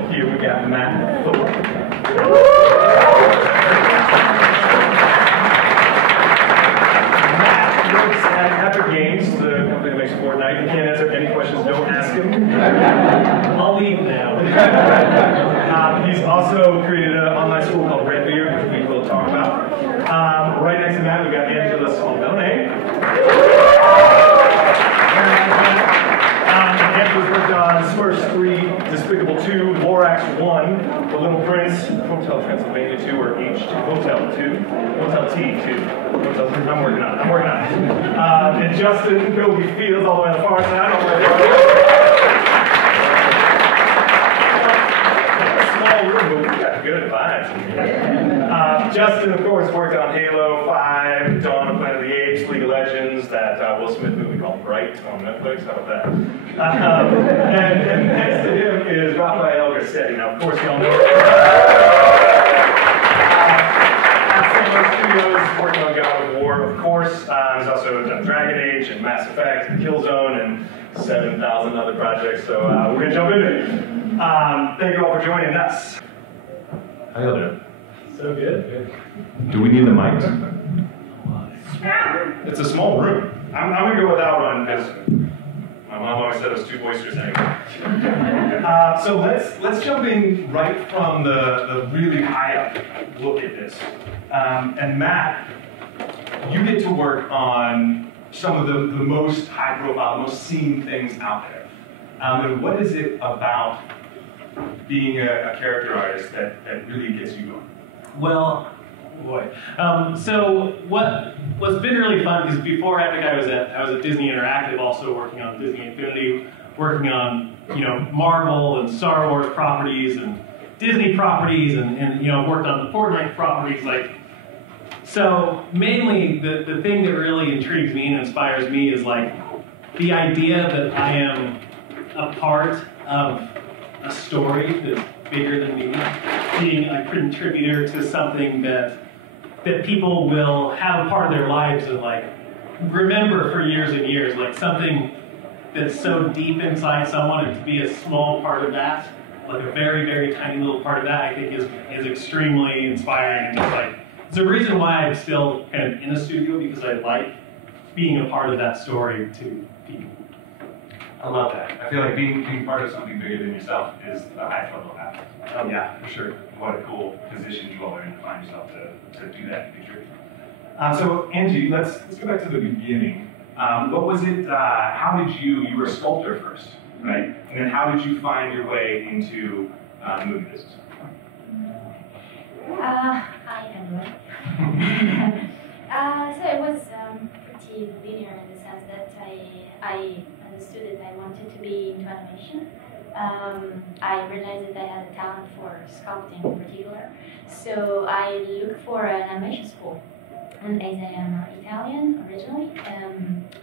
middle here, we got Matt Thorup. Matt works at Epic Games, the company that makes Fortnite. He can't answer any questions, don't ask him. I'll leave now. He's also created an online school called Redbeard, which we will talk about. Right next to Matt, we've got Angela Smaldone. Angela's worked on Smurfs 3, Despicable 2, Lorax 1, The Little Prince, Hotel Transylvania 2, or H2, Hotel 2, Hotel T 2. I'm working on it. And Justin Goby Fields, all the way on the far side, all the way small room, but we got good vibes. Justin, of course, worked on Halo 5, Dawn of Planet of the Apes, League of Legends, that Will Smith movie called Bright on Netflix. How about that? And next to him is Rafael Grassetti. Now, of course, y'all know. Studios, working on God of War, of course. He's also done Dragon Age and Mass Effect and Killzone and 7,000 other projects. So we're going to jump into it. Thank you all for joining us. How y'all doing? So good. Do we need the mics? It's a small room. I'm going to go without one because my mom always said it was too boisterous anyway. So let's jump in right from the really high up look at this. And Matt, you get to work on some of the most high profile, most seen things out there. And what is it about being a character artist that really gets you going? Well, boy. So what's been really fun, because before Epic I was at Disney Interactive, also working on Disney Infinity, working on Marvel and Star Wars properties and Disney properties, and worked on the Fortnite properties. So mainly the thing that really intrigues me and inspires me is the idea that I am a part of a story that's bigger than me, being a contributor to something that people will have a part of their lives and remember for years and years, something that's so deep inside someone, and to be a small part of that, a very, very tiny little part of that, I think is extremely inspiring. And it's a reason why I'm still kind of in a studio, because I like being a part of that story to people. I love that. I feel like being part of something bigger than yourself is the highest level of happiness. Oh yeah, for sure. What a cool position you all are in to find yourself to do that and be true. So Angie, let's go back to the beginning. What was it? How did you were a sculptor first, right? And then how did you find your way into movie business? Hi everyone. So it was pretty linear in the sense that I understood that I wanted to be into animation. I realized that I had a talent for sculpting in particular. So I looked for an animation school. And as I am Italian originally,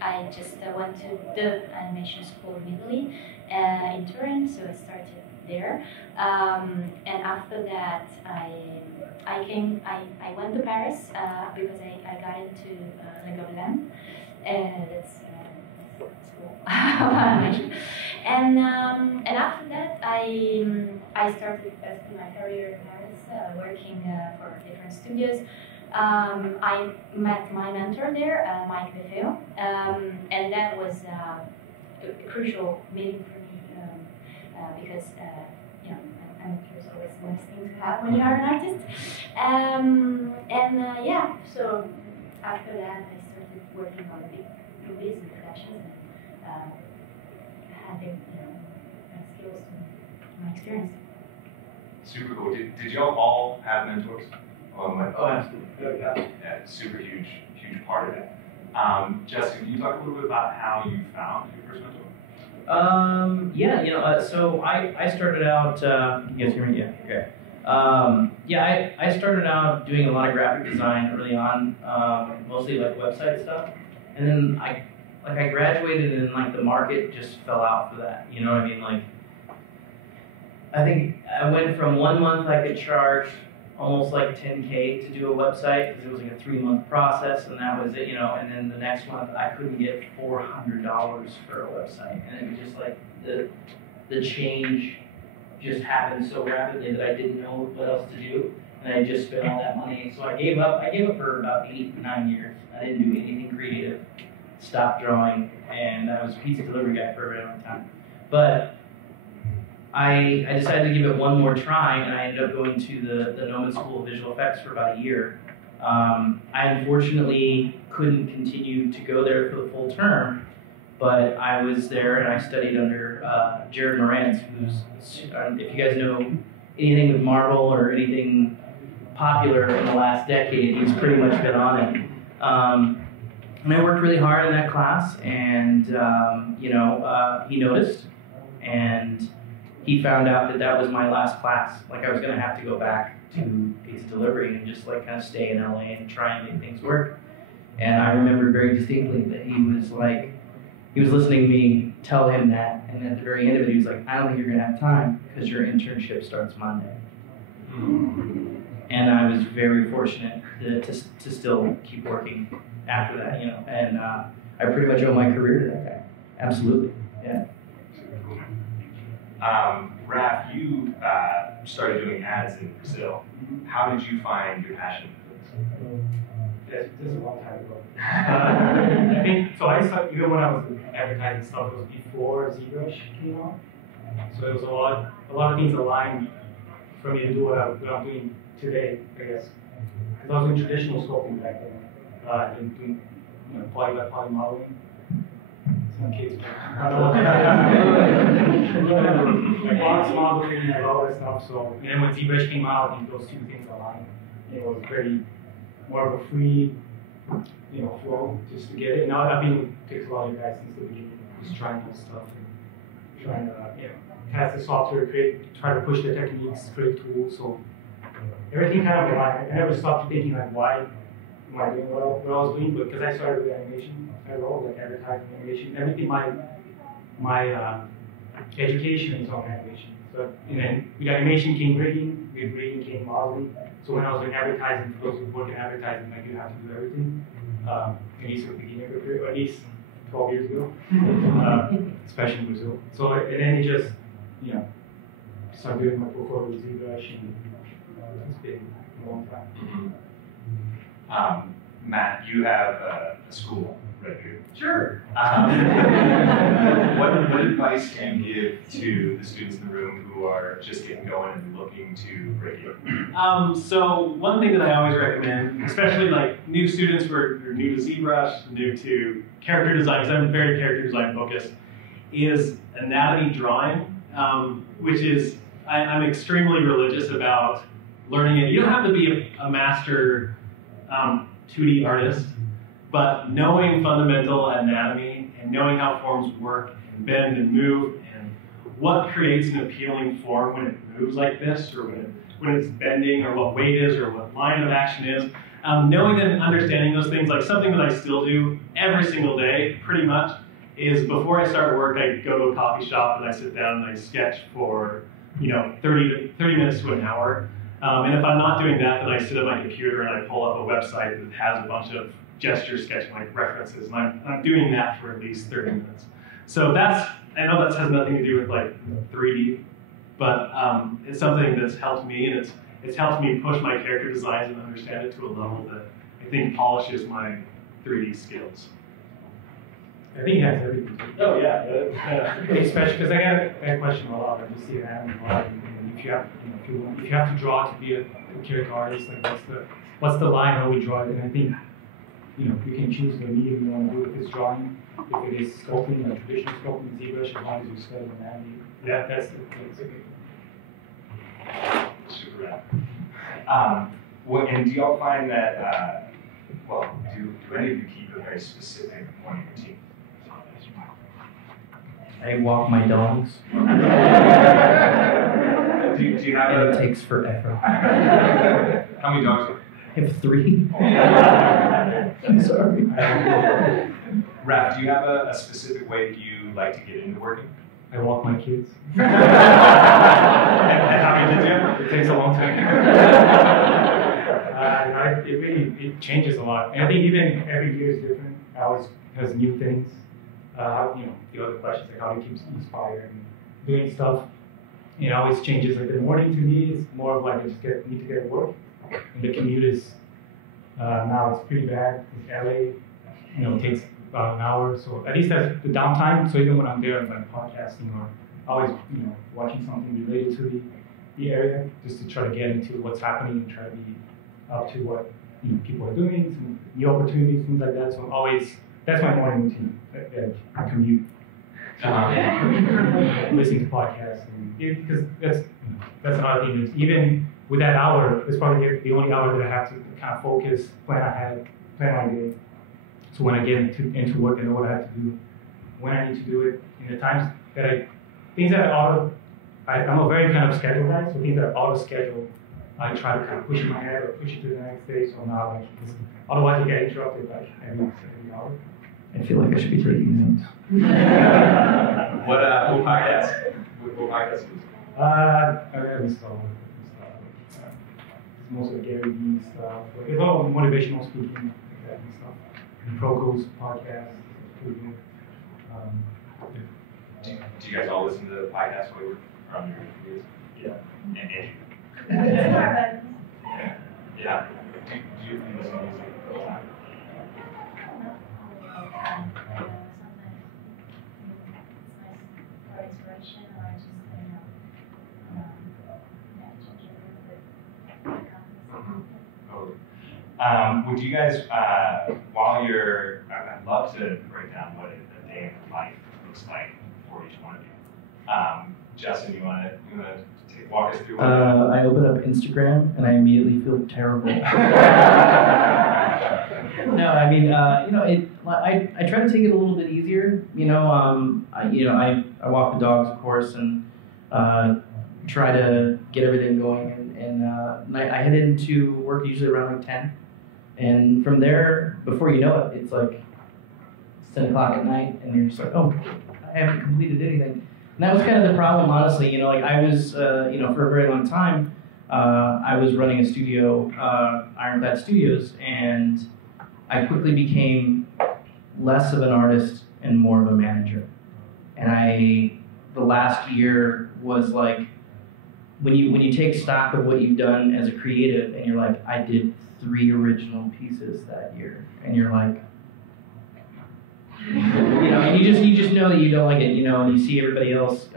I just went to the animation school in Italy in Turin, so I started there. And after that, I went to Paris because I got into Goby, that's school and after that, I started my career in Paris, working for different studios. I met my mentor there, Mike Befeo, and that was a crucial meeting for me because amateurs always the nice thing to have when you are an artist. Yeah, so after that I started working on big movies and productions and having my skills and my experience. Super cool. Did y'all all have mentors along the way? Oh, absolutely. Yeah, super huge part of it. Jessica, can you talk a little bit about how you found your first mentor? So I started out, you guys hear me? Yeah, okay. I started out doing a lot of graphic design early on, mostly website stuff. And then I graduated and the market just fell out for that. You know what I mean? I think I went from 1 month I could charge almost $10K to do a website because it was a 3-month process, and that was it, and then the next month I couldn't get $400 for a website, and it was just the change just happened so rapidly that I didn't know what else to do, and I just spent all that money. So I gave up. I gave up for about 8 or 9 years. I didn't do anything creative. Stopped drawing, and I was a pizza delivery guy for a very long time. But I decided to give it one more try, and I ended up going to the Noman School of Visual Effects for about a year. I unfortunately couldn't continue to go there for the full term, but I was there and I studied under Jared Morantz, who's, if you guys know anything with Marvel or anything popular in the last decade, he's pretty much been on it. And I worked really hard in that class, and he noticed, and he found out that that was my last class. Like I was going to have to go back to pizza delivery and just like kind of stay in LA and try and make things work. And I remember very distinctly that he was listening to me tell him that, and at the very end of it, he was like, I don't think you're going to have time because your internship starts Monday. And I was very fortunate to still keep working after that, and I pretty much owe my career to that guy. Absolutely, yeah. Raph, you started doing ads in Brazil. How did you find your passion for this? This is a long time ago. I think, so I started, even when I was advertising stuff, it was before ZBrush came out. So it was a lot of things aligned for me to do what I'm doing today, I guess. Because I was doing traditional sculpting back then. I've been doing poly by poly modeling. Some kids. Like box modeling and all that stuff. So, and then when ZBrush came out, I think those two things aligned. It was very more of a free, flow just to get it. Now I've been takes a lot of guys since the beginning, just trying new stuff and trying to test the software, try to push the techniques, create tools. So everything kind of aligned. I never stopped thinking like why am I doing what I was doing, but because I started with animation as well, like advertising animation, everything my education is on animation. So and then with animation came rigging, with rigging came modeling. So when I was doing advertising, for those who work in advertising, like you have to do everything. At least at the beginning of the career, at least 12 years ago, especially in Brazil. So and then it just, started doing my portfolio with ZBrush, and it's been a long time. Matt, you have a school right here. Sure. What advice can you give to the students in the room who are just getting going and looking to break in? So one thing that I always recommend, especially like new students who are new to ZBrush, new to character design, because I'm very character design focused, is anatomy drawing, which is, I'm extremely religious about learning it. You don't have to be a master 2D artist, but knowing fundamental anatomy and knowing how forms work and bend and move and what creates an appealing form when it moves like this, or when it's bending, or what weight is, or what line of action is, knowing and understanding those things, like something that I still do every single day, pretty much, is before I start work, I go to a coffee shop and I sit down and I sketch for 30 minutes to an hour. And if I'm not doing that, then I sit at my computer and I pull up a website that has a bunch of gesture sketching like references, and I'm doing that for at least 30 minutes. So I know that has nothing to do with like 3D, but it's something that's helped me, and it's helped me push my character designs and understand it to a level that I think polishes my 3D skills. I think it has everything. Oh yeah. Especially because I get that question a lot. I just see it happening a lot. And if you have to draw to be a character artist, like what's the line how we draw it? And I think you can choose the medium you want to do. If it's drawing, if it is sculpting, like traditional sculpting, ZBrush, as long as you study anatomy. Yeah, that's it. Super rad. And do y'all find that? Do any of you keep a very specific morning routine? I walk my dogs. Do you have It takes forever. How many dogs? I have 3. I'm sorry. Raph, do you have a specific way that you like to get into working? I walk my kids. And how many did you have? It takes a long time. It changes a lot. And I think even every year is different. I always has new things. The other questions like how to keep inspired and doing stuff. it always changes. Like the morning to me is more of like I just need to get to work, and the commute is now it's pretty bad. It's LA, it takes about an hour. So at least that's the downtime. So even when I'm there, I'm like podcasting or always watching something related to the area, just to try to get into what's happening and try to be up to what people are doing, some new opportunities, things like that. So always that's my morning routine. I commute. Listening to podcasts, because that's another thing. Is even with that hour, it's probably the only hour that I have to kind of focus, plan my day. So when I get into work, I know what I have to do, when I need to do it, in the times that things that are I'm a very kind of schedule guy. So things that are out of schedule, I try to kind of push in my head or push it to the next day. So I'm not like otherwise you get interrupted like every hour. I feel like I should be taking notes. What podcast? What podcast is it? I haven't started. It's mostly Gary Vee stuff. It's all motivational speaking and stuff. And Proco's podcast. Do you guys all listen to the podcast from your reviews? Yeah. And yeah. Do you listen to music all the time? Inspiration or just change it a little bit. Would you guys, while you're, I'd love to break down what a day in life looks like for each one of you. Justin, you want to walk us through? I open up Instagram and I immediately feel terrible. No, I mean, I try to take it a little bit easier. I walk the dogs, of course, and try to get everything going. And I head into work usually around like 10. And from there, before you know it, it's like 10 o'clock at night, and you're just like, oh, I haven't completed anything. And that was kind of the problem, honestly. I was, for a very long time, I was running a studio, Ironclad Studios, and I quickly became less of an artist and more of a manager. And the last year was like, when you take stock of what you've done as a creative, and you're like, I did 3 original pieces that year, and you're like, and you just know that you don't like it, and you see everybody else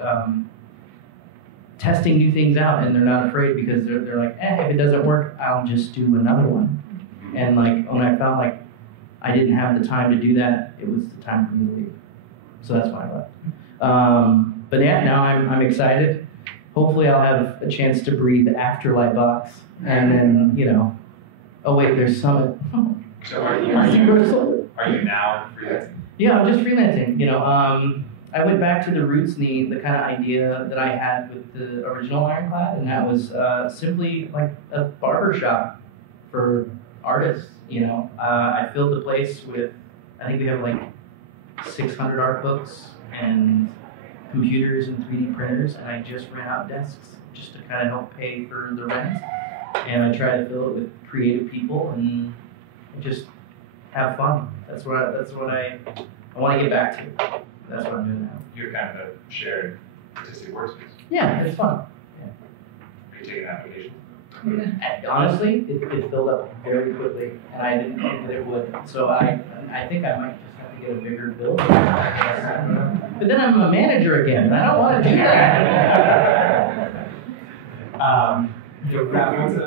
testing new things out, and they're not afraid because they're like, if it doesn't work, I'll just do another one. And like when I felt like I didn't have the time to do that, it was the time for me to leave. So that's why I left. But yeah, now I'm excited. Hopefully I'll have a chance to breathe after LightBox, and then oh wait, there's Summit. So are you now freelancing? Yeah, I'm just freelancing. I went back to the roots and the kind of idea that I had with the original Ironclad, and that was simply like a barber shop for artists. I filled the place with, I think we have like 600 art books and computers and 3D printers, and I just rent out desks just to kind of help pay for the rent. And I try to fill it with creative people and just have fun. That's what I want to get back to. That's what I'm doing now. You're kind of a shared artistic workspace. Yeah, it's fun. Yeah. Are you taking applications? Honestly, it filled up very quickly, and I didn't think that it would. So I think I might just have to get a bigger building. But then I'm a manager again, and I don't want to do that. What's it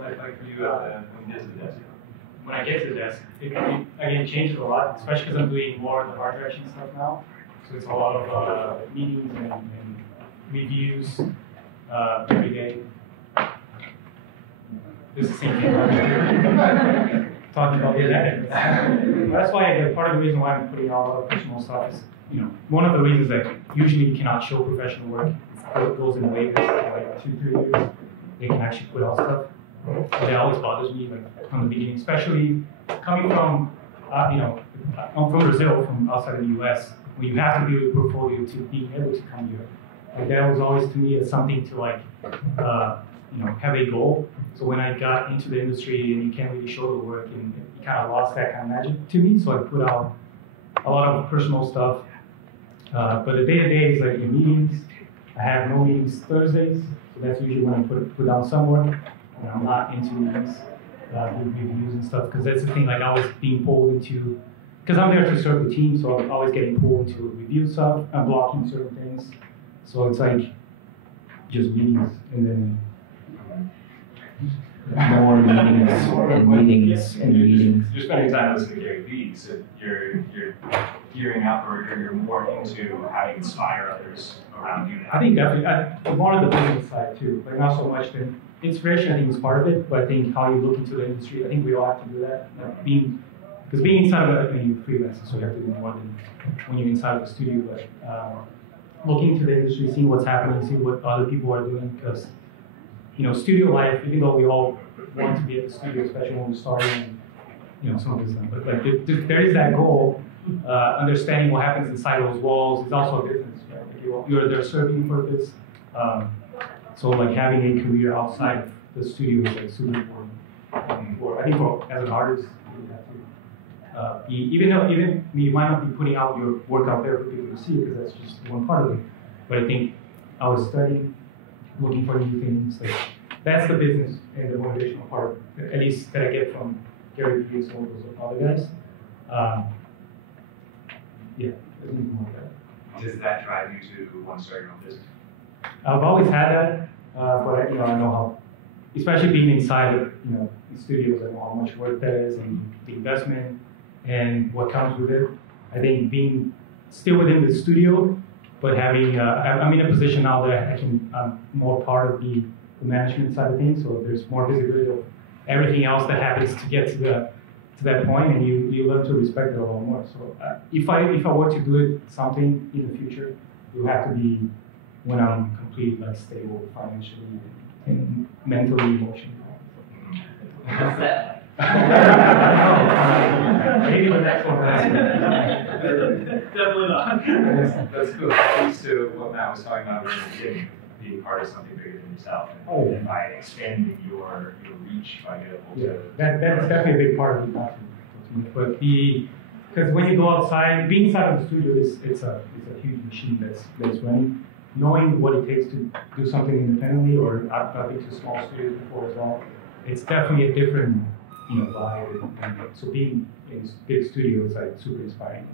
like for you when you get to the desk? When I get to the desk, it changes a lot, especially because I'm doing more of the art direction stuff now. So it's a lot of meetings and reviews every day. It's the same thing. Talking about the edit. That's why part of the reason why I'm putting all the personal stuff is, one of the reasons that usually you cannot show professional work. It goes in waves, like 2-3 years. They can actually put out stuff. So that always bothers me, like from the beginning, especially coming from, I'm from Brazil, from outside of the U.S. When you have to build a portfolio to being able to come here, like that was always to me as something to have a goal. So when I got into the industry and you can't really show the work, and it kind of lost that kind of magic to me. So I put out a lot of personal stuff. But the day-to-day is like in meetings. I I have no meetings Thursdays, so that's usually when I put down some work. And I'm not into meetings, reviews and stuff, because that's the thing. Like I was being pulled into, because I'm there to serve the team, so I'm always getting pulled into review stuff. I'm blocking certain things, so it's like just meetings and then. More meetings and meetings and meetings. You're spending time listening to Gary Vee, so you're gearing up, or you're more into how you inspire others around you. I think definitely, more on the business side too. Like not so much the inspiration, I think is part of it, but I think how you look into the industry, I think we all have to do that. Like because being inside of it, you're freelancing, so you have to do more than when you're inside of the studio. But looking into the industry, seeing what's happening, seeing what other people are doing, because studio life, even though we all want to be at the studio, especially when we're starting, some of this stuff, but like there is that goal, understanding what happens inside those walls is also a business, right? Like you're there serving a purpose. So like having a career outside of the studio is like super important. I think as an artist, you have to, even you might not be putting out your work out there for people to see, because that's just one part of it. But I think I was studying, looking for new things. Like that's the business and the motivational part, at least that I get from Gary Vee and some of those other guys. Yeah, I think more of that. Does that drive you to want to start your own business? I've always had that, but I know how, especially being inside of the studios, I know how much work that is and the investment and what comes with it. I think being still within the studio, but having, I'm in a position now that I'm more part of the management side of things, so there's more visibility of everything else that happens to get to that point, and you learn to respect it a lot more. So if I were to do something in the future, it would have to be when I'm completely stable financially and mentally, emotionally. What's that? Maybe the next one. Definitely not. That's cool. That leads to what Matt was talking about with being part of something bigger than yourself, and by expanding your reach, by being able to. That's definitely a big part of the process. But because when you go outside, being inside of the studio it's a huge machine that's running. Knowing what it takes to do something independently, or I've been to small studios before as well, it's definitely a different vibe. And so being in big studios is super inspiring.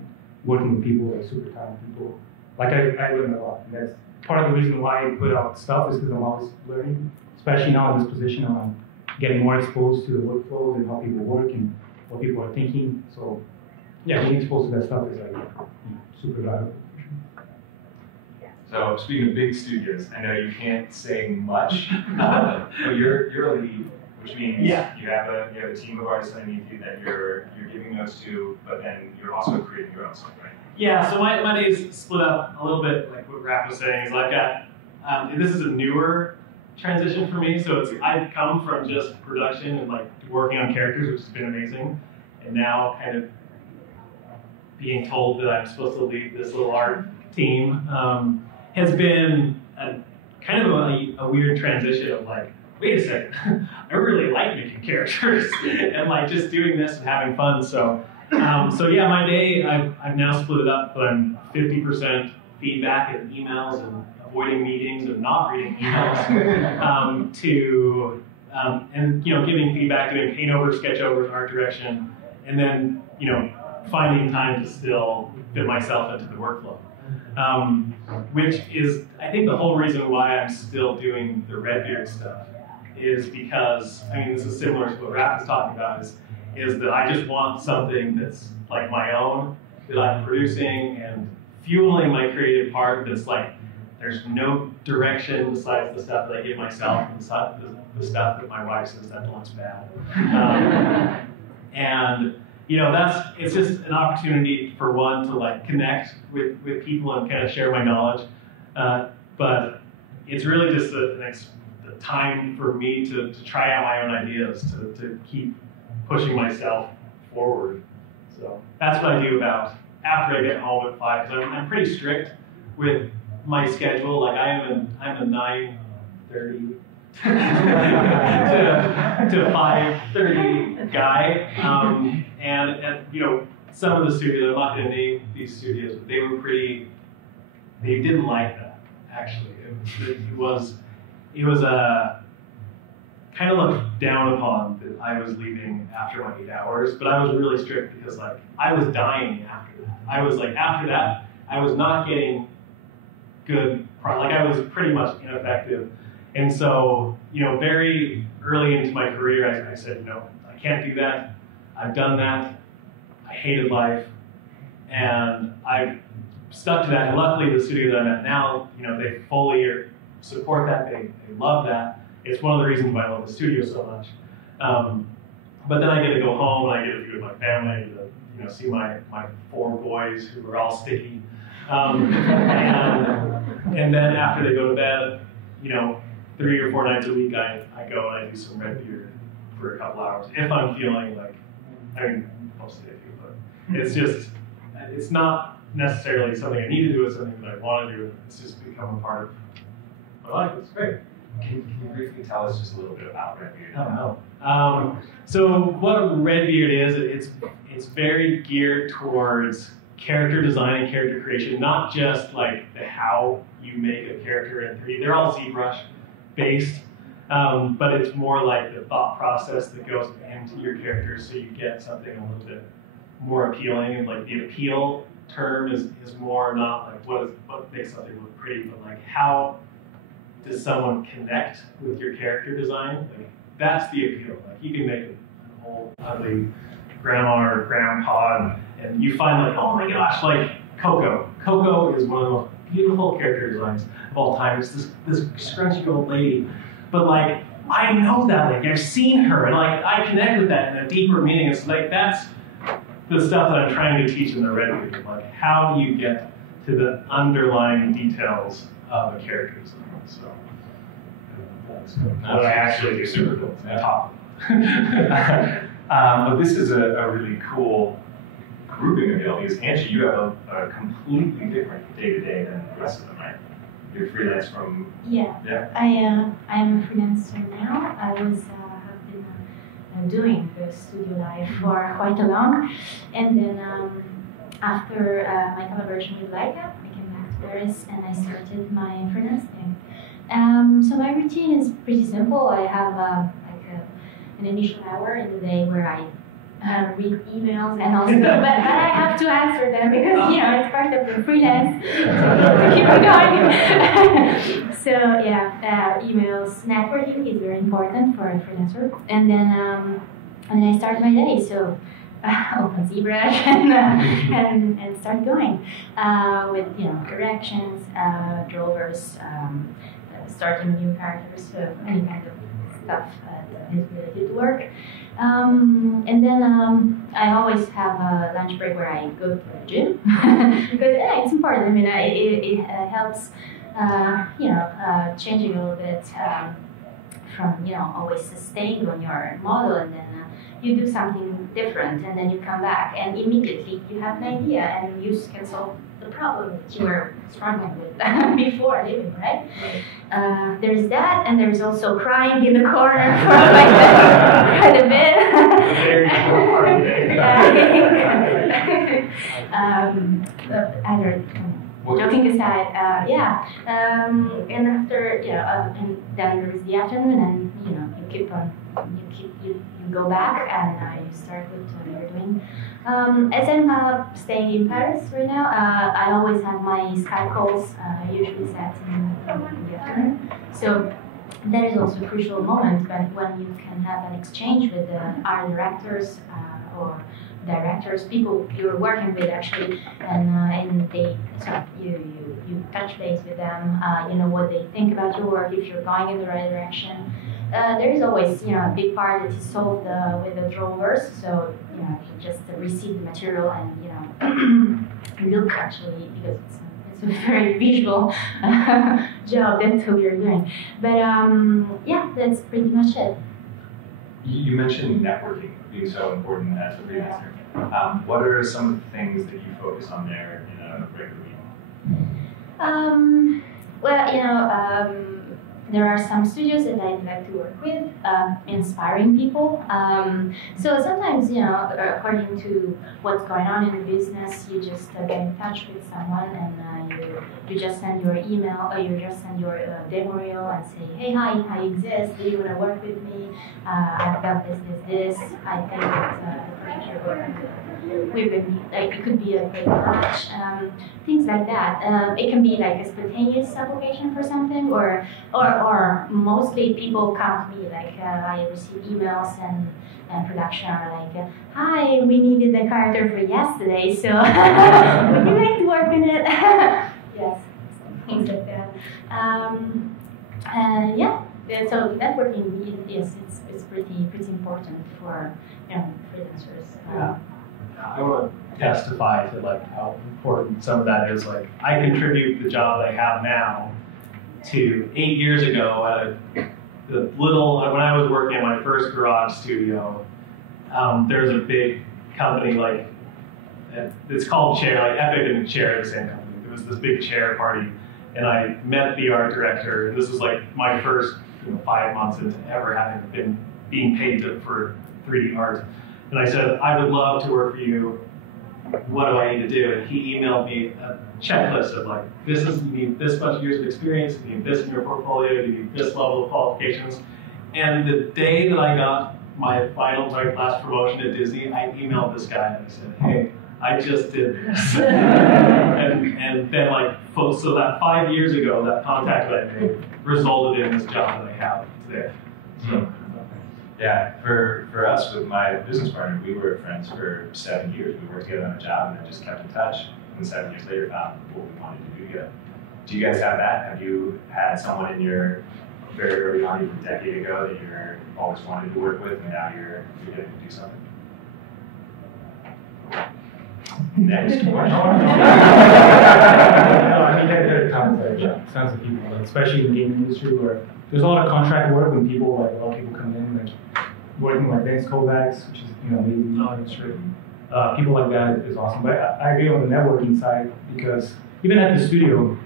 Working with people, super talented people. Like I learn a lot. And that's part of the reason why I put out stuff, is because I'm always learning. Especially now in this position, I'm getting more exposed to the workflows and how people work and what people are thinking. So yeah, being exposed to that stuff is super valuable. So speaking of big studios, I know you can't say much, but you're a lead, which means you have a team of artists underneath you that you're giving notes to, but then you're also creating your own stuff, right? Yeah, so my day's split up a little bit, like what Raph was saying, is I've got, and this is a newer transition for me, so I've come from just production and working on characters, which has been amazing, and now kind of being told that I'm supposed to lead this little art team has been kind of a weird transition of wait a second, I really like making characters and just doing this and having fun. So yeah, my day I've now split it up, but I'm 50% feedback and emails and avoiding meetings and not reading emails and giving feedback, doing paint over, sketch over, art direction, and then finding time to still fit myself into the workflow. Which is, I think, the whole reason why I'm still doing the Redbeard stuff is because, this is similar to what Raph is talking about, is that I just want something that's my own, that I'm producing and fueling my creative part, that's there's no direction besides the stuff that I give myself and the stuff that my wife says that looks bad. And it's just an opportunity for one to connect with people and kind of share my knowledge. But it's really just a time for me to try out my own ideas, to keep pushing myself forward. So that's what I do about after I get home at 5, because I'm pretty strict with my schedule. I'm a 9:30 to 5:30 guy, and some of the studios, I'm not going to name these studios, but they didn't like that actually. It was kind of looked down upon that I was leaving after my 8 hours, but I was really strict because like I was dying after that. I was like, after that, I was not getting good, like I was pretty much ineffective. And so, very early into my career, I said, no, I can't do that. I've done that. I hated life. And I've stuck to that. And luckily, the studio that I'm at now, they fully support that. They love that. It's one of the reasons why I love the studio so much. But then I get to go home, and I get to be with my family, I get to see my 4 boys who are all sticky. And then after they go to bed, 3 or 4 nights a week, I go and I do some red beard for a couple hours. If I'm feeling like, mostly I do, but it's not necessarily something I need to do, it's something that I want to do. It's just become a part of my life. It's great. Can you briefly tell us just a little bit about red beard? Oh, no. So what red beard is, it's very geared towards character design and character creation, not just like the how you make a character in 3D. They're all ZBrush based, but it's more like the thought process that goes into your character, so you get something a little bit more appealing. And like the appeal term is more not like what makes something look pretty, but like how does someone connect with your character design? Like that's the appeal. Like you can make an old ugly grandma or grandpa, and you find like, oh my gosh, like Coco. Coco is one of the most beautiful character designs of all time. It's this scrunchy old lady, but like I know that, like I've seen her, and like I connect with that in a deeper meaning. It's like that's the stuff that I'm trying to teach in the red beard. Like how do you get to the underlying details of a character design? So that's what I actually do. Super cool. Top. But this is a really cool grouping of y'all, because Angie, you have a completely different day-to-day than the rest of them, right? You're freelance from... Yeah. I am a freelancer now. I have been doing the studio life for quite a long, and then after my collaboration with Leica, I came back to Paris and I started my freelance thing. So my routine is pretty simple. I have an initial hour in the day where I read emails and also, but I have to answer them because it's part of the freelance to keep it going. So yeah, emails, networking is very important for a freelancer. And then I start my day. So open ZBrush and start going with corrections, drawers, starting new characters, so any kind of stuff that is related to work. And then I always have a lunch break where I go to the gym because it's important. I mean, it helps, changing a little bit from always staying on your model, and then you do something different, and then you come back, and immediately you have an idea, and you can solve the problem that you were struggling with before leaving, right? There's that, and there's also crying in the corner for like quite a bit. Very hard day. Joking aside, and after and then there's the afternoon, and you go back and you start with what you're doing. As I'm staying in Paris right now, I always have my Skype calls, usually set in the afternoon. So that is also a crucial moment when you can have an exchange with art directors or directors, people you're working with actually, and you touch base with them. You know what they think about your work, if you're going in the right direction. There is always a big part that is solved with the drawers, so you just receive the material and look actually, because it's a very visual job. That's what we're doing. But that's pretty much it. You mentioned networking being so important as a freelancer. What are some of the things that you focus on there in a regular week? there are some studios that I'd like to work with, inspiring people. So sometimes, according to what's going on in the business, you just get in touch with someone and you just send your email or you just send your demo reel and say, hey, hi, I exist. Do you want to work with me? I've got this. I think that you're working with me. Like it could be a great match. Things like that. It can be like a spontaneous application for something, or mostly people come to me like I receive emails and production are like, hi, we needed a character for yesterday, so would you like to work in it? Yes, things like that. So networking is it's pretty important for freelancers. I want to testify to like how important some of that is. Like I contribute the job I have now to 8 years ago at when I was working at my first garage studio. There was a big company like it's called Chair, like Epic and Chair, the same company. There was this big chair party, and I met the art director. And this was like my first 5 months into ever having been being paid for 3D art. And I said, I would love to work for you. What do I need to do? And he emailed me a checklist of like, you need this much years of experience, you need this in your portfolio, you need this level of qualifications. And the day that I got my final, last promotion at Disney, I emailed this guy and I said, hey, I just did this. and then so that 5 years ago, that contact that I made resulted in this job that I have today. So. Yeah, for us, with my business partner, we were friends for 7 years. We worked together on a job and then just kept in touch. And 7 years later, found what we wanted to do together. Do you guys have that? Have you had someone in your very early on, even a decade ago, that you're always wanted to work with, and now you're getting to do something? Next question. No, I mean, there are tons of people, especially in the game industry, where there's a lot of contract work when people, a lot of people come in, working like Banks Boutté, which is, amazing. People like that is awesome. But I agree on the networking side, because even at the studio,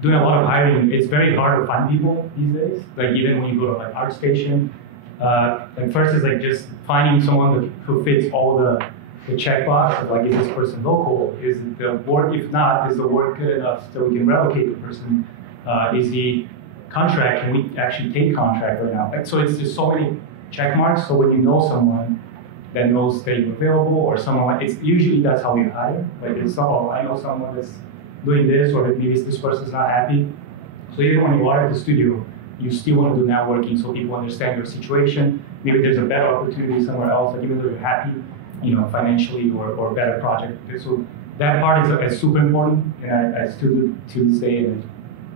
doing a lot of hiring, it's very hard to find people these days. Like even when you go to ArtStation, first is just finding someone who fits all the checkbox of is this person local? Is the work, if not, is the work good enough so we can replicate the person? Is the contract, can we actually take contract right now? So it's just so many check marks. So when you know someone that knows that you're available, or someone, it's usually that's how we hire. It's I know someone that's doing this, or maybe this person's not happy. So even when you are at the studio, you still want to do networking so people understand your situation. Maybe there's a better opportunity somewhere else, even though you're happy, financially or better project. So that part is super important, and I still do to this day, and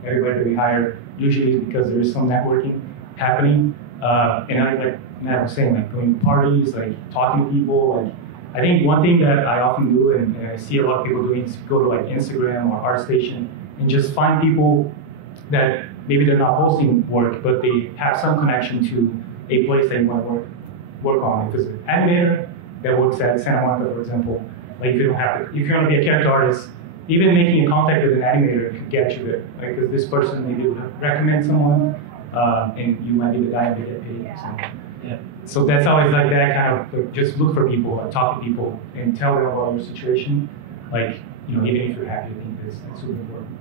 everybody that we hire usually is because there is some networking happening. And like Matt was saying, going to parties, talking to people. I think one thing that I often do, and I see a lot of people doing, is go to Instagram or ArtStation and just find people that maybe they're not posting work, but they have some connection to a place they want to work on. If it's an animator that works at Santa Monica, for example, if you want to be a character artist, even making a contact with an animator could get you there, because this person maybe would recommend someone, and you might be the guy that get paid. So that's always that kind of just look for people, talk to people, and tell them about your situation. Even if you're happy, I think that's super important.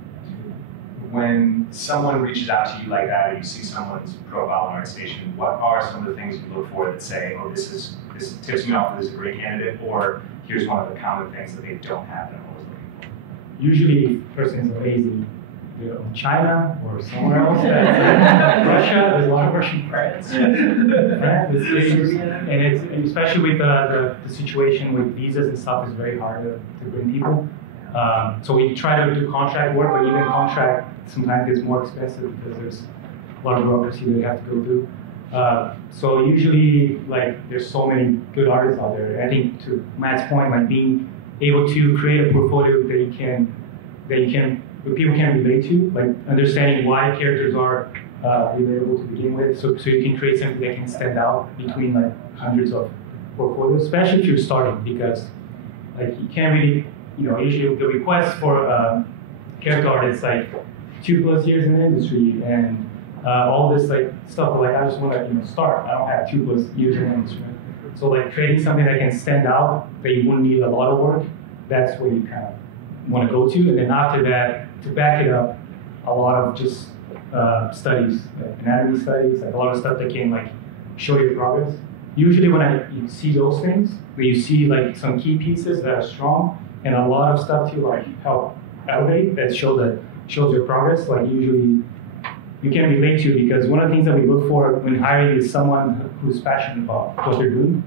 When someone reaches out to you like that, or you see someone's profile on ArtStation, what are some of the things you look for that say, oh, this tips me off, this is a great candidate, or here's one of the common things that they don't have that I'm always looking for? Usually, the person is lazy. China or somewhere else. Russia, there's a lot of Russian friends. And it's especially with the situation with visas and stuff, is very hard to bring people. So we try to do contract work, but even contract sometimes gets more expensive because there's a lot of bureaucracy that you have to go through. So usually, there's so many good artists out there. I think to Matt's point, being able to create a portfolio that people can relate to, understanding why characters are relatable to begin with, so you can create something that can stand out between hundreds of portfolios, especially if you're starting, because you can't really, usually the request for character artists 2+ years in the industry, and all this like stuff. Like I just want to start. I don't have 2+ years in the industry. So like creating something that can stand out, that you wouldn't need a lot of work. That's what you kind of want to go to. And then after that, to back it up, a lot of just studies, like anatomy studies, like a lot of stuff that can like show your progress. Usually when you see those things, when you see like some key pieces that are strong and a lot of stuff to like help elevate that shows your progress, like usually you can relate to, because one of the things that we look for when hiring is someone who's passionate about what they're doing.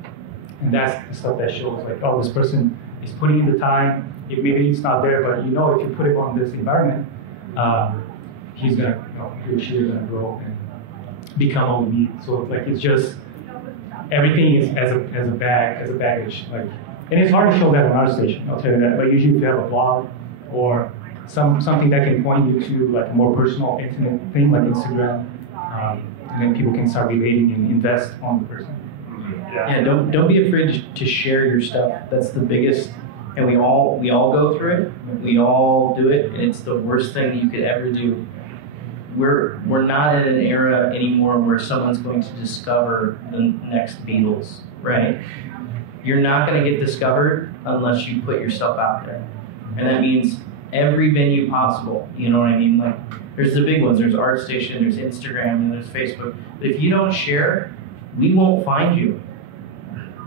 And that's the stuff that shows like, oh, this person is putting in the time. Maybe it's not there, but if you put him on this environment, he's gonna, he or she is gonna grow and become what we need. So like it's just everything is as a baggage. Like, and it's hard to show that on our station. I'll tell you that. But usually if you have a blog or something that can point you to like a more personal, intimate thing like Instagram, and then people can start relating and invest on the person. Yeah, don't be afraid to share your stuff. That's the biggest, and we all go through it. We all do it, and it's the worst thing you could ever do. We're not in an era anymore where someone's going to discover the next Beatles, right? You're not going to get discovered unless you put yourself out there, and that means every venue possible. You know what I mean? Like, there's the big ones. There's ArtStation, there's Instagram, and there's Facebook. But if you don't share, we won't find you.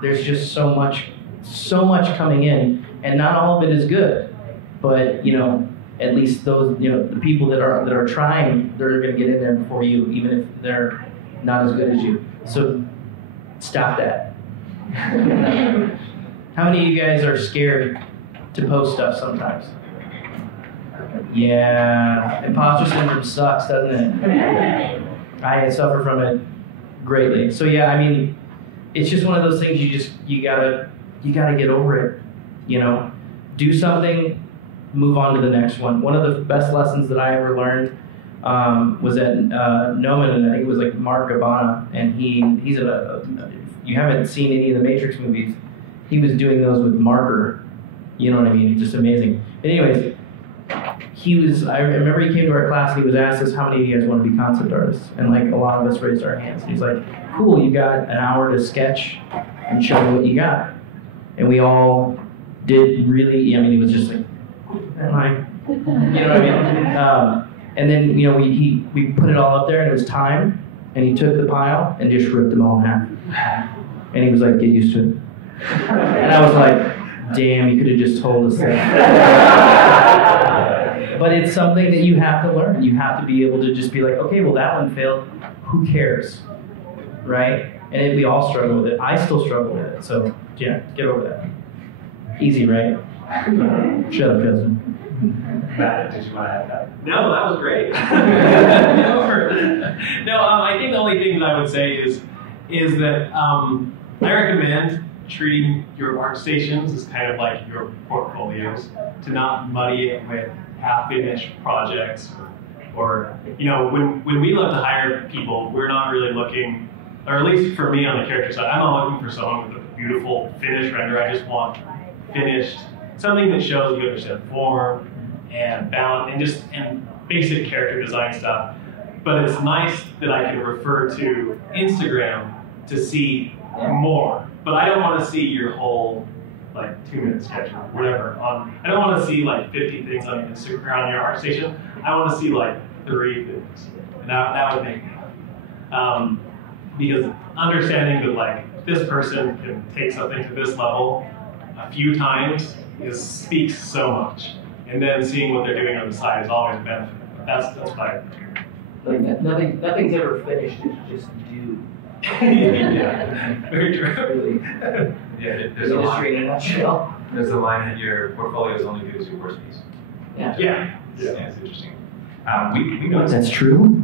There's just so much coming in, and not all of it is good. But at least those, the people that are trying, they're going to get in there before you, even if they're not as good as you. So stop that. How many of you guys are scared to post stuff sometimes? Yeah, imposter syndrome sucks, doesn't it? I suffer from it greatly. So yeah, I mean, it's just one of those things you gotta get over it. Do something, move on to the next one. One of the best lessons that I ever learned was at Noman, and I think it was like Mark Gabbana, and he's you haven't seen any of the Matrix movies. He was doing those with marker. You know what I mean? Just amazing. But anyways, I remember he came to our class and he was asked us, how many of you guys want to be concept artists? And like a lot of us raised our hands. He's like, cool, you got an hour to sketch and show me what you got. And we all did really, he was just like, you know what I mean? And then, we put it all up there and it was time, and he took the pile and just ripped them all in half. And he was like, get used to it. And I was like, damn, you could have just told us that. But it's something that you have to learn. You have to be able to just be like, okay, well, that one failed. Who cares? Right? And we all struggle with it. I still struggle with it. So, yeah, get over that. Easy, right? Shut up, cousin. Matt, did you want to add that? No, that was great. No, I think the only thing that I would say is that I recommend treating your art stations as kind of like your portfolios, to not muddy it with half-finished projects, or when we love to hire people, we're not really looking, or at least for me on the character side, I'm not looking for someone with a beautiful finished render. I just want finished, something that shows you understand form and balance and basic character design stuff. But it's nice that I can refer to Instagram to see more. But I don't want to see your whole 2-minute sketch or whatever. I don't want to see 50 things on Instagram, on your art station. I want to see 3 things. And that would make me happy. Because understanding that this person can take something to this level a few times speaks so much. And then seeing what they're doing on the side is always a benefit. That's my nothing's ever finished. It's just due. Yeah, very true. Really. Yeah, there's a line. There's a line that your portfolio is only good as your worst piece. Yeah. It's interesting. We notice that's true.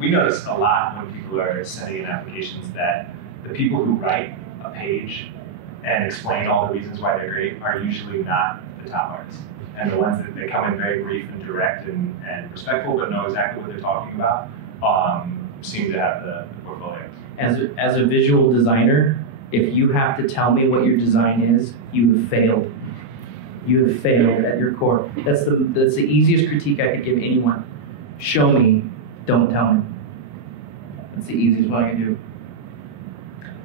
we notice a lot when people are sending in applications that the people who write a page and explain all the reasons why they're great are usually not the top artists. And the ones that they come in very brief and direct and respectful, but know exactly what they're talking about, seem to have the portfolio. As a visual designer, if you have to tell me what your design is, you have failed. You have failed at your core. That's the easiest critique I could give anyone. Show me. don't tell me. That's the easiest one I can do.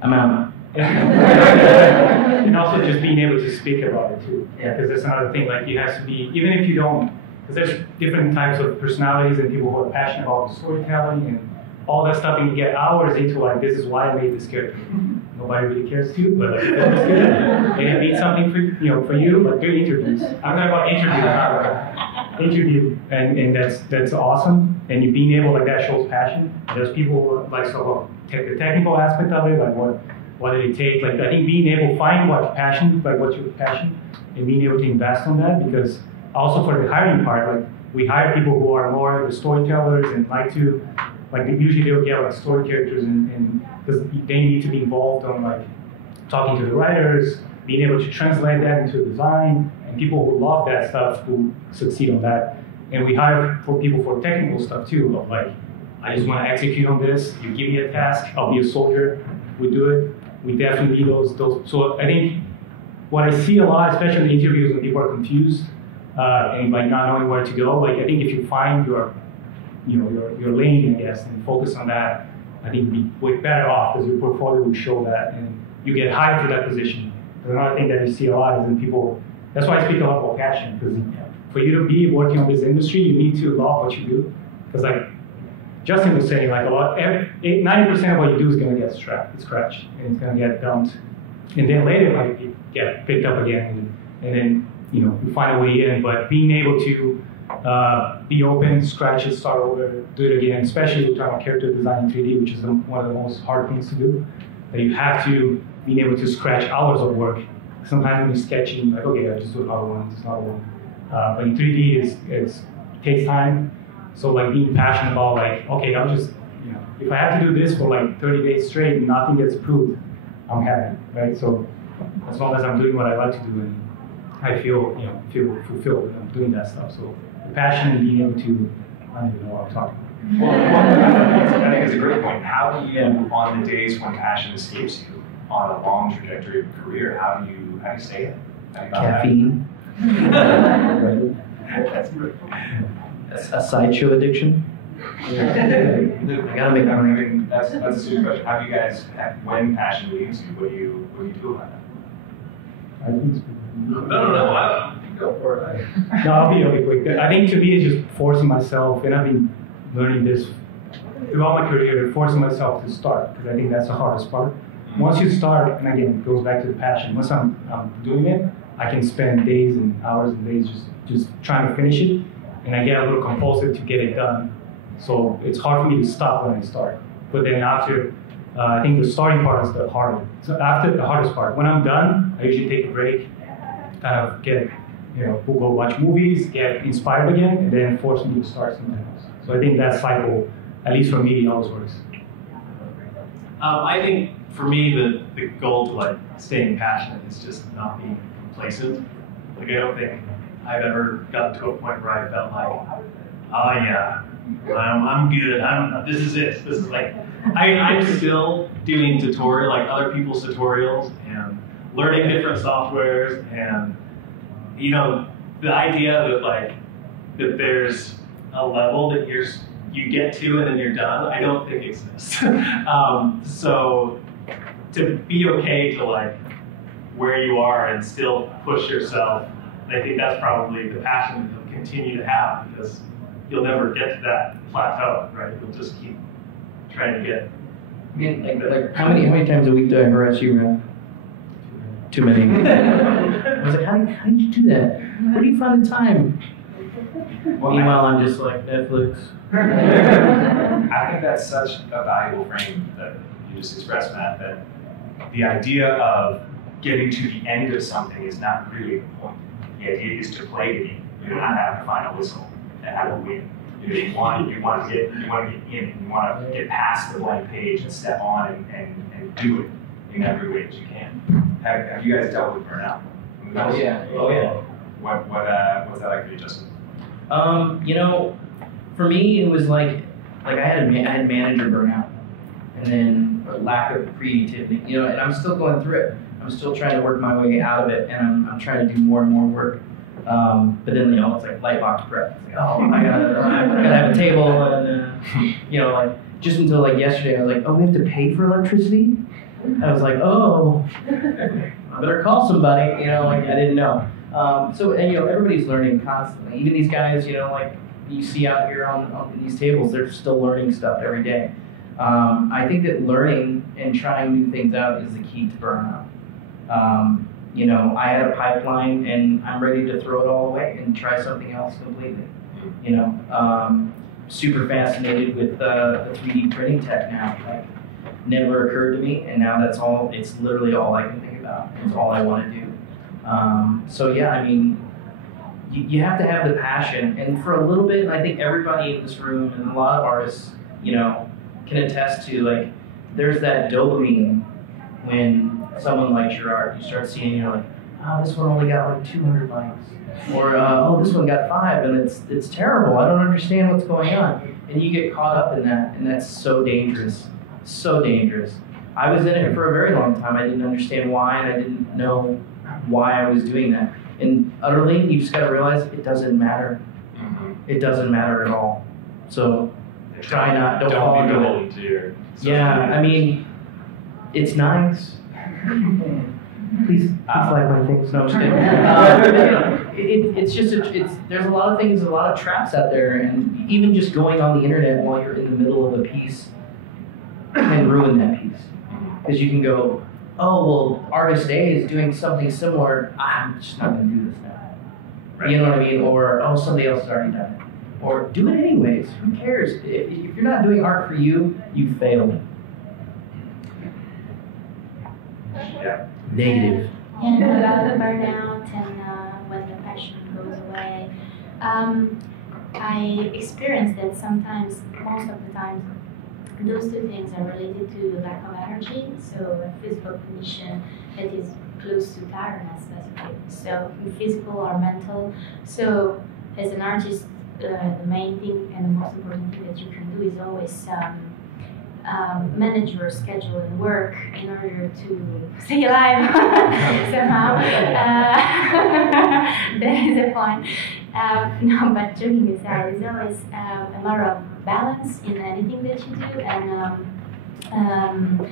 I'm out. And also just being able to speak about it too. Yeah. Because that's another thing, like you have to be, even if you don't, because there's different types of personalities and people who are passionate about storytelling and all that stuff, and you get hours into like, this is why I made this character. Nobody really cares to, but like, that's good. And it means something for you, like do interviews. I'm talking about interview, and that's awesome. And you being able, like that shows passion. There's people who like so the technical aspect of it, like what did it take? Like I think being able to find what's your passion, and being able to invest on that, because also for the hiring part, like we hire people who are more the storytellers and like to, like usually they'll get like story characters and because they need to be involved on like talking to the writers, being able to translate that into design, and people who love that stuff who succeed on that. And we hire for people for technical stuff too, of like, I just want to execute on this, you give me a task, I'll be a soldier, we do it. We definitely need those. So I think what I see a lot, especially in interviews when people are confused and like not knowing where to go, like I think if you find your lane, I guess, and focus on that, I think you'd be way better off because your portfolio will show that and you get hired for that position. Because another thing that you see a lot is in people, that's why I speak a lot about passion, because for you to be working on this industry, you need to love what you do. Because like Justin was saying, like 90% of what you do is going to get scratched, and it's going to get dumped, and then later it might get picked up again, and then you find a way in. But being able to be open, scratch it, start over, do it again, especially with talking about character design in 3D, which is one of the most hard things to do. That you have to be able to scratch hours of work. Sometimes when you're sketching, like okay, I just do another one, just another one. But in 3D, it takes time. So like being passionate about like, okay, I'll just, if I have to do this for like 30 days straight and nothing gets approved, I'm happy, right? So as long as I'm doing what I like to do and I feel fulfilled when I'm doing that stuff. So the passion and being able to, I don't even know what I'm talking about. Well, I think it's a great point. How do you, on the days when passion escapes you on a long trajectory of your career, how do you stay in? Caffeine. That's great. A sideshow addiction. I gotta make money. That's a serious question. How do you guys, when passion leaves you, what do you do about that? No. Go for it. No, I'll be really quick. I think to me it's just forcing myself, and I've been learning this throughout my career, forcing myself to start, because I think that's the hardest part. Once you start, and again, it goes back to the passion. Once I'm doing it, I can spend days and hours and days just trying to finish it. And I get a little compulsive to get it done. So it's hard for me to stop when I start. But then after, I think the starting part is the hardest. So after the hardest part, when I'm done, I usually take a break, kind of get, go watch movies, get inspired again, and then force me to start something else. So I think that cycle, at least for me, always works. I think for me, the goal to like staying passionate is just not being complacent. Like I don't think I've ever gotten to a point where I felt like, oh yeah, I'm good. This is it. This is like, I'm still doing like other people's tutorials and learning different softwares, and the idea that there's a level that you get to and then you're done, I don't think exists. So to be okay to like where you are and still push yourself, I think that's probably the passion that you'll continue to have, because you'll never get to that plateau, right? You'll just keep trying to get. I mean, like how many times a week do I harass you, Ralph? Too many. I was like, how did you do that? Where do you find the time? Meanwhile, I'm just like Netflix. I think that's such a valuable frame that you just expressed, Matt, that the idea of getting to the end of something is not really the point. The idea is to play the game. You don't have to find a whistle and have a win. You want to get in. You want to get past the blank page and step on and do it in every way that you can. Have you guys dealt with burnout? Oh yeah. What's that like for you, Justin? For me it was like I had manager burnout, and then a lack of creativity. And I'm still going through it. I'm still trying to work my way out of it, and I'm trying to do more and more work. But then, it's like LightBox prep. It's like, oh, I gotta have a table, and like just until like yesterday, I was like, oh, we have to pay for electricity. I was like, oh, I better call somebody. Like I didn't know. Everybody's learning constantly. Even these guys, like you see out here on these tables, they're still learning stuff every day. I think that learning and trying new things out is the key to burnout. I had a pipeline and I'm ready to throw it all away and try something else completely. Super fascinated with the 3D printing tech now. Like, never occurred to me, and now it's literally all I can think about. It's all I want to do. You have to have the passion, and for a little bit, and I think everybody in this room and a lot of artists, can attest to, like, there's that dopamine when someone likes your art. You start seeing, you're like, oh, this one only got like 200 likes. Or, oh, this one got 5, and it's terrible. I don't understand what's going on. And you get caught up in that, and that's so dangerous. So dangerous. I was in it for a very long time. I didn't understand why, and I didn't know why I was doing that. And utterly, you just got to realize it doesn't matter. It doesn't matter at all. So try not, don't fall into it. Yeah, it's nice. Please like my things. No, I'm just kidding. There's a lot of things, a lot of traps out there, and even just going on the internet while you're in the middle of a piece can ruin that piece. Because you can go, oh, well, artist A is doing something similar, I'm just not going to do this now. Right. You know what I mean? Or, oh, somebody else has already done it. Or do it anyways. Who cares? If you're not doing art for you, you failed. Yeah. Negative. And about the burnout and when the passion goes away, I experienced that sometimes, most of the time, those two things are related to lack of energy, so a physical condition that is close to tiredness, basically. So physical or mental. So as an artist, the main thing and the most important thing that you can do is always manage your schedule and work in order to stay alive somehow. That is the point. No, but joking aside, it's always a matter of balance in anything that you do, and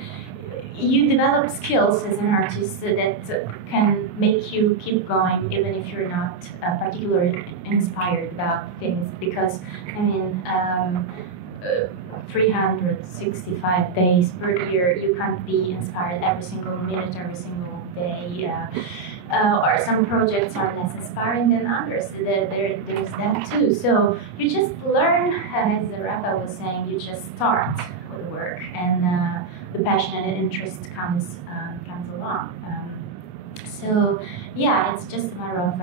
you develop skills as an artist that can make you keep going even if you're not particularly inspired about things, because 365 days per year, you can't be inspired every single minute, every single day. Or some projects are less inspiring than others. There's that too. So you just learn, as Rafael was saying, you just start with work, and the passion and interest comes along. So yeah, it's just a matter of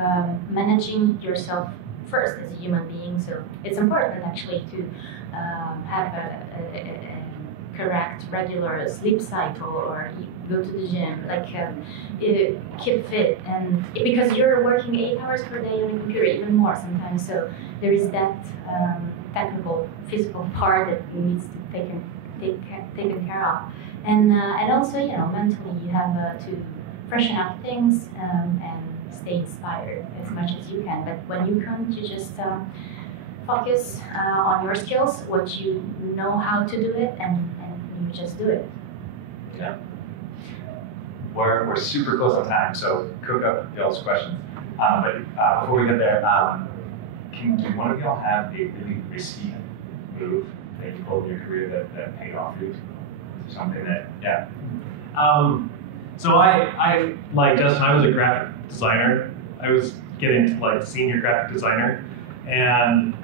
managing yourself first as a human being. So it's important actually to have a correct regular sleep cycle, or you go to the gym, like keep fit, and because you're working 8 hours per day on a computer, even more sometimes. So there is that technical, physical part that needs to be taken care of, and also mentally you have to freshen up things and stay inspired as much as you can. But when you come to just focus on your skills, what you know how to do it, and you just do it. Yeah. We're super close on time, so cook up y'all's questions. But before we get there, do one of y'all have a really risky move that you pulled in your career that paid off for you? Something that, yeah. So I like Justin, I was a graphic designer. I was getting to like senior graphic designer, and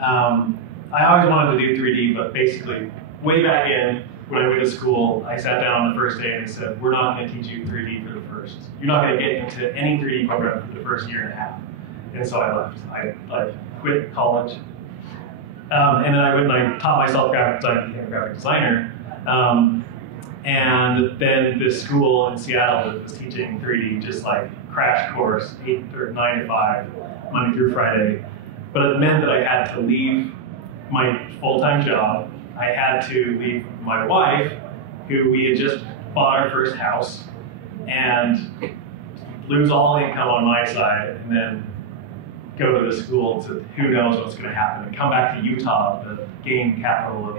I always wanted to do 3D, but basically way back when I went to school, I sat down on the first day and I said, we're not going to teach you 3D for the first. You're not going to get into any 3D program for the first year and a half. And so I left. I quit college. And then I went and I taught myself graphic design, became a graphic designer. And then this school in Seattle that was teaching 3D, just like crash course, 9 to 5, Monday through Friday. But it meant that I had to leave my full-time job. I had to leave my wife, who we had just bought our first house, and lose all income on my side, and then go to the school to who knows what's going to happen, and come back to Utah, the game capital of.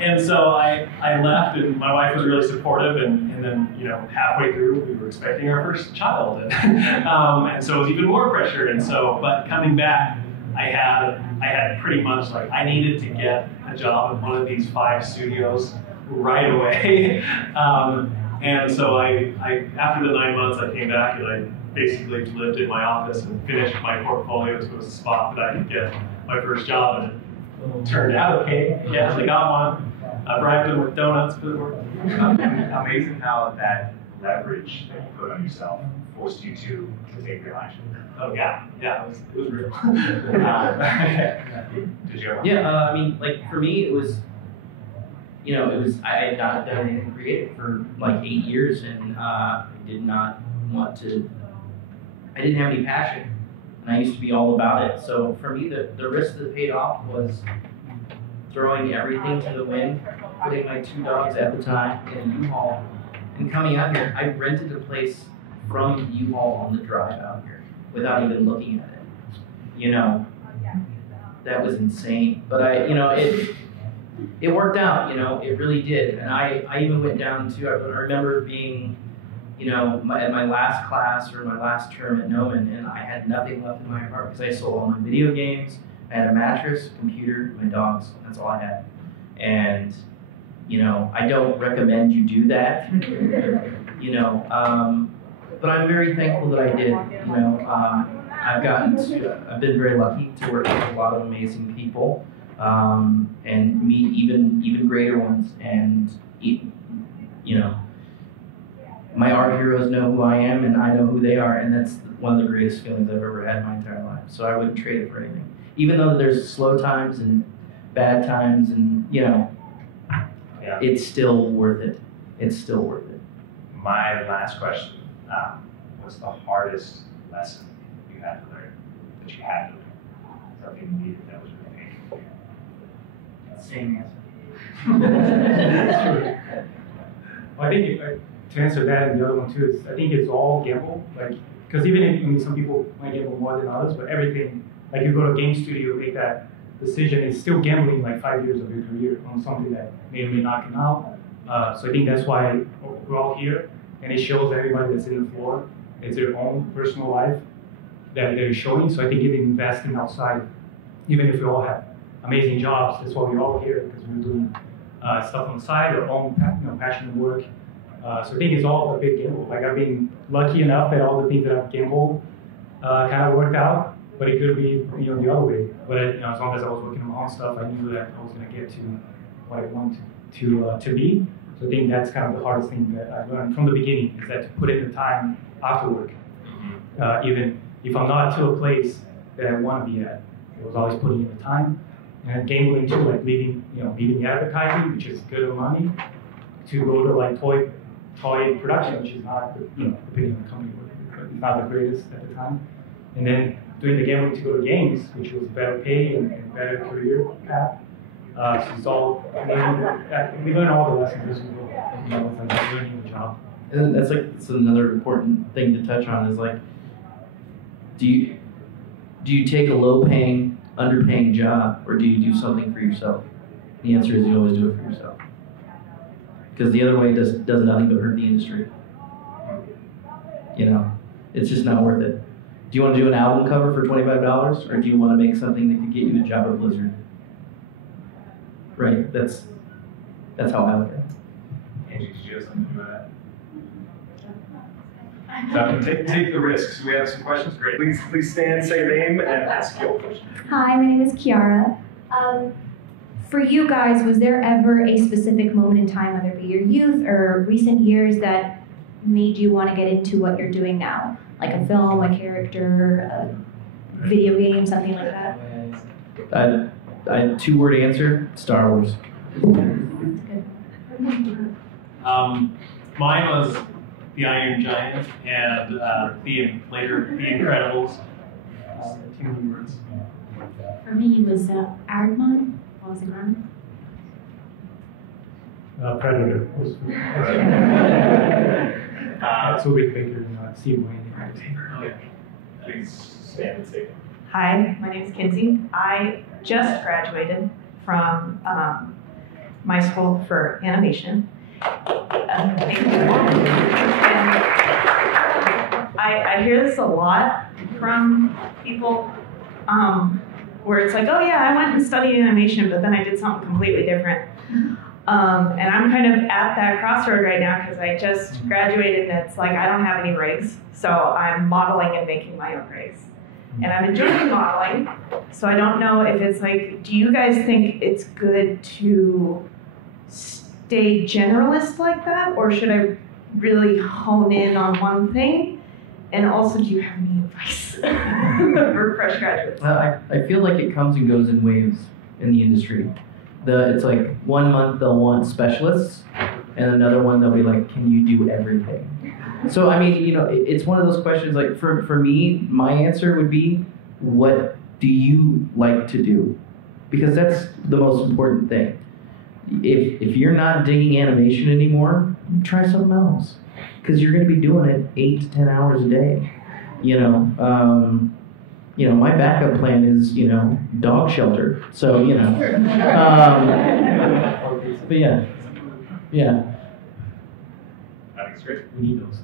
And so I left, and my wife was really supportive, and then halfway through we were expecting our first child, and so it was even more pressure. And so, but coming back, I had pretty much like I needed to get a job at one of these 5 studios right away. And so I after the 9 months, I came back and I basically lived in my office and finished my portfolio to a spot that I could get my first job, and it turned out okay. Yes, I got one. I bribed them with donuts, but it worked. Amazing how that leverage that you put on yourself forced you to take your action. Oh yeah, it was real. Did you? Yeah, I mean, like for me, it was. I had not done anything creative for like 8 years, and I did not want to. I didn't have any passion, and I used to be all about it. So for me, the risk that paid off was throwing everything to the wind, putting my 2 dogs at the time in a U-Haul, and coming out here. I rented a place from U-Haul on the drive out here without even looking at it. That was insane. But it worked out, it really did. And I even went down to, I remember being, at my last class or my last term at Noman, and I had nothing left in my apartment because I sold all my video games. I had a mattress, computer, my dogs. That's all I had. And, I don't recommend you do that, but I'm very thankful that I did. I've been very lucky to work with a lot of amazing people. And meet even greater ones, and my art heroes know who I am, and I know who they are, and that's one of the greatest feelings I've ever had in my entire life. So I wouldn't trade it for anything, even though there's slow times and bad times, and it's still worth it. It's still worth it. My last question: what's the hardest lesson you had to learn that you had to learn? Something you needed that was really painful. Same answer. Well, I think to answer that and the other one too is I think it's all gamble. Because even if some people might gamble more than others, but everything, like you go to a game studio, make that decision, it's still gambling like 5 years of your career on something that may or may not come out. So I think that's why we're all here, and it shows everybody that's in the floor. It's their own personal life that they're showing. So I think even investing outside, even if we all have amazing jobs, that's why we're all here, because we're doing stuff on the side, our own passionate work. So I think it's all a big gamble. Like I've been lucky enough that all the things that I've gambled kind of worked out, but it could be the other way. But as long as I was working on my own stuff, I knew that I was going to get to what I wanted to be. So I think that's kind of the hardest thing that I learned from the beginning, is that to put in the time after work. Even if I'm not to a place that I want to be at, I was always putting in the time. And gambling too, like leaving the advertising, which is good money, to go to like toy production, which is not, depending on the company, but not the greatest at the time. And then doing the gambling to go to games, which was better pay and better career path. So it's all, we learn all the lessons as we go. It's like learning the job. And that's another important thing to touch on is like, do you take a low-paying, underpaying job, or do you do something for yourself? The answer is you always do it for yourself. Because the other way does nothing but hurt the industry. It's just not worth it. Do you want to do an album cover for $25, or do you want to make something that could get you a job at Blizzard? Right, that's how I look at it. Angie, did you have something to do with that? So take the risks. We have some questions. Great. Please stand, say your name, and ask your question. Hi, my name is Kiara. For you guys, was there ever a specific moment in time, whether it be your youth or recent years, that made you want to get into what you're doing now? Like a film, a character, a video game, something like that? I 2-word answer, Star Wars. Mine was The Iron Giant and later The Incredibles. 2 words. For me, it was Ardman. What was it, Ardman? Predator. That's what we figured, Steve Wayne. Please stand and say. Hi, my name is Kinsey. I just graduated from my school for animation. And I hear this a lot from people where it's like, oh yeah, I went and studied animation, but then I did something completely different. And I'm kind of at that crossroad right now because I just graduated and it's like I don't have any rigs, so I'm modeling and making my own rigs. And I'm enjoying modeling, so I don't know if it's like, do you guys think it's good to stay generalist like that, or should I really hone in on one thing? And also, do you have any advice for fresh graduates? I feel like it comes and goes in waves in the industry. It's like 1 month they'll want specialists, and another one they'll be like, can you do everything? So, I mean, it's one of those questions, like, for me, my answer would be, what do you like to do? Because that's the most important thing. If you're not digging animation anymore, try something else. Because you're going to be doing it 8 to 10 hours a day. My backup plan is, dog shelter. So, but yeah. That's great. We need those.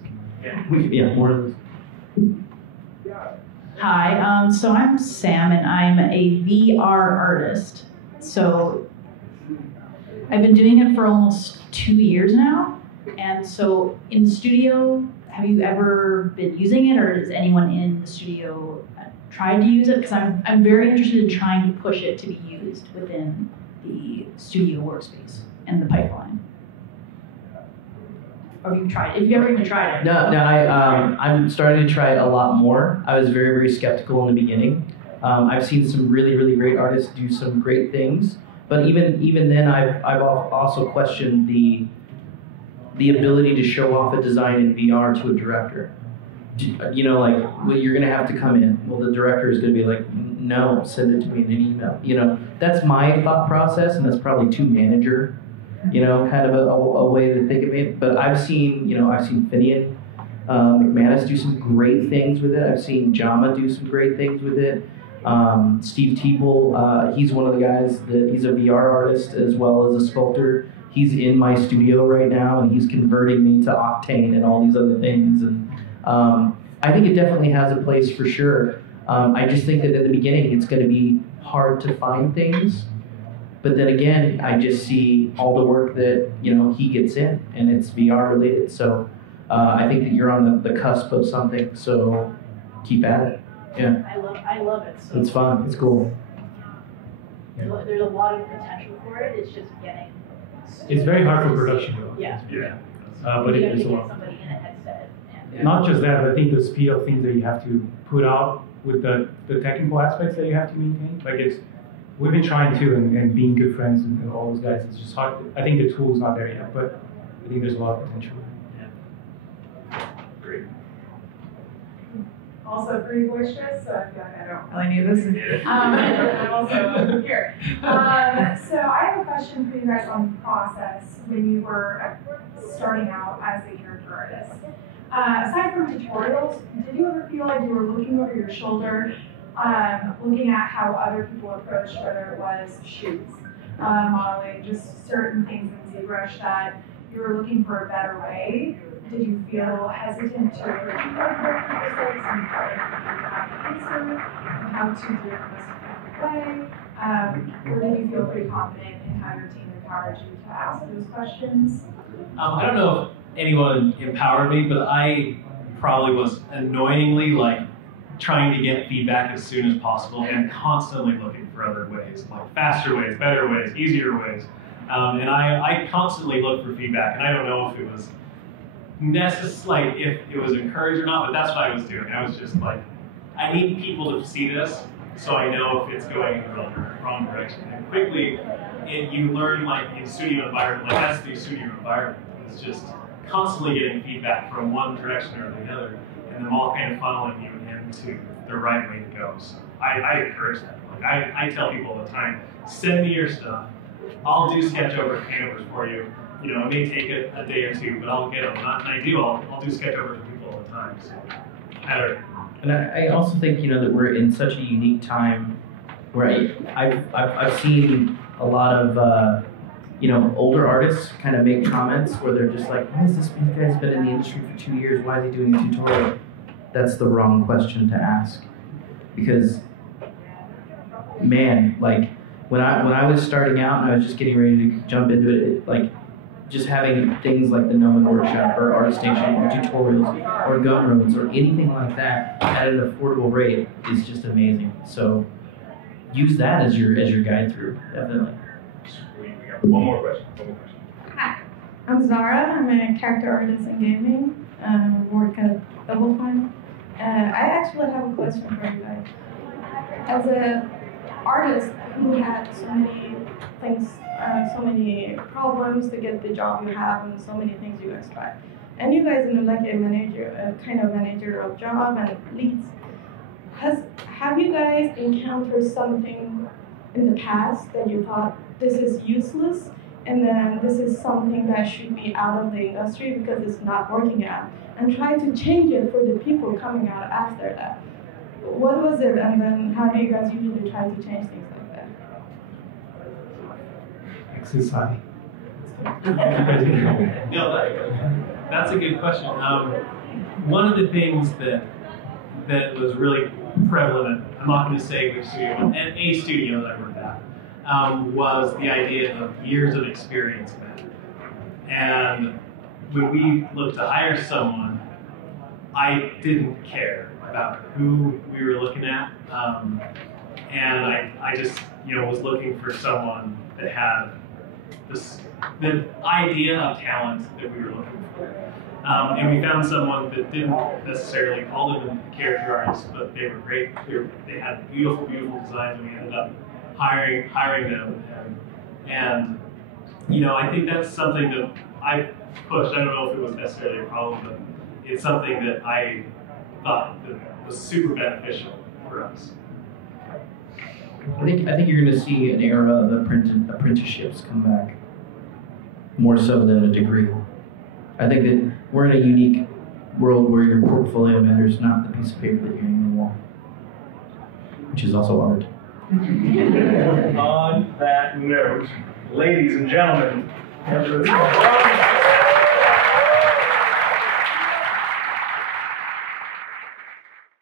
More of those. Hi, so I'm Sam and I'm a VR artist. So I've been doing it for almost 2 years now. And so in the studio, have you ever been using it, or has anyone in the studio tried to use it? Because I'm very interested in trying to push it to be used within the studio workspace and the pipeline. Or have you tried? If you've ever even tried it? No. I'm starting to try it a lot more. I was very, very skeptical in the beginning. I've seen some really, really great artists do some great things, but even then, I've also questioned the ability to show off a design in VR to a director. Well, you're going to have to come in. Well, the director is going to be like, no, send it to me in an email. That's my thought process, and that's probably too manager. Kind of a way to think of it. But I've seen Finian McManus do some great things with it. I've seen Jama do some great things with it. Steve Teeple, he's one of the guys he's a VR artist as well as a sculptor. He's in my studio right now, and he's converting me to Octane and all these other things. And I think it definitely has a place for sure. I just think that at the beginning, it's going to be hard to find things. But then again, I just see all the work that he gets in, and it's VR related. So I think that you're on the cusp of something. So keep at it. Yeah. I love it. So it's fun. It's cool. There's a lot of potential for it. It's just getting. It's very hard for production though. Yeah. But you it have is to a get lot. somebody in a headset. Not just that, but I think the speed of things that you have to put out with the technical aspects that you have to maintain. We've been trying to, and being good friends and all those guys, it's just hard. I think the tool's not there yet, but I think there's a lot of potential. Great. Also pretty boisterous, so I feel like I don't really need this. I'm also here. So I have a question for you guys on the process when you were starting out as a character artist. Aside from tutorials, did you ever feel like you were looking over your shoulder, looking at how other people approached, whether it was shoots, modeling, just certain things in ZBrush that you were looking for a better way? Did you feel hesitant to approach your process and felt like you didn't have an answer on how to do it the most effective way? Or did you feel pretty confident in how your team empowered you to ask those questions? I don't know if anyone empowered me, but I probably was annoyingly trying to get feedback as soon as possible and constantly looking for other ways, faster ways, better ways, easier ways. And I constantly looked for feedback, and I don't know if it was if it was encouraged or not, but that's what I was doing. I was just I need people to see this so I know if it's going in the wrong direction. And quickly, you learn in studio environment, that's the studio environment. It's just constantly getting feedback from one direction or the other, and them all kind of funneling you into the right way to go. So I encourage that. I tell people all the time, send me your stuff. I'll do sketch over paint-overs for you. It may take a day or two, but I'll get them. And I'll do sketch over to people all the time. So And I also think, you know, that we're in such a unique time where I've seen a lot of, you know, older artists kind of make comments where they're just like, why is this guy's been in the industry for 2 years? Why is he doing a tutorial? That's the wrong question to ask. Because, man, like, when I was starting out and I was just getting ready to jump into it, like, just having things like the Gnomon Workshop or Art Station or tutorials or Gumroads or anything like that at an affordable rate is just amazing. So use that as your guide through, definitely. We got one more question. Hi, I'm Zara. I'm a character artist in gaming. Work at Double Fine. I actually have a question for you guys. As an artist who had so many things, so many problems to get the job you have, and so many things you guys try, and you guys in like a kind of managerial job and leads, have you guys encountered something in the past that you thought this is useless, and then this is something that should be out of the industry because it's not working out, and try to change it for the people coming out after that? What was it, and then how do you guys usually try to change things like that? Exercise. That's a good question. One of the things that was really prevalent, I'm not going to say which studio, and a studio that I worked at, was the idea of years of experience mattered. And when we looked to hire someone, I didn't care about who we were looking at, and I just, you know, was looking for someone that had the idea of talent that we were looking for. And we found someone that didn't necessarily call them a character artist, but they were great. They had beautiful, beautiful designs, and we ended up hiring them. And you know, I think that's something that I pushed. I don't know if it was necessarily a problem, but it's something that I thought that was super beneficial for us. I think you're going to see an era of apprenticeships come back more so than a degree. I think that we're in a unique world where your portfolio matters, not the piece of paper that you're hanging on the wall, which is also art. On that note, ladies and gentlemen,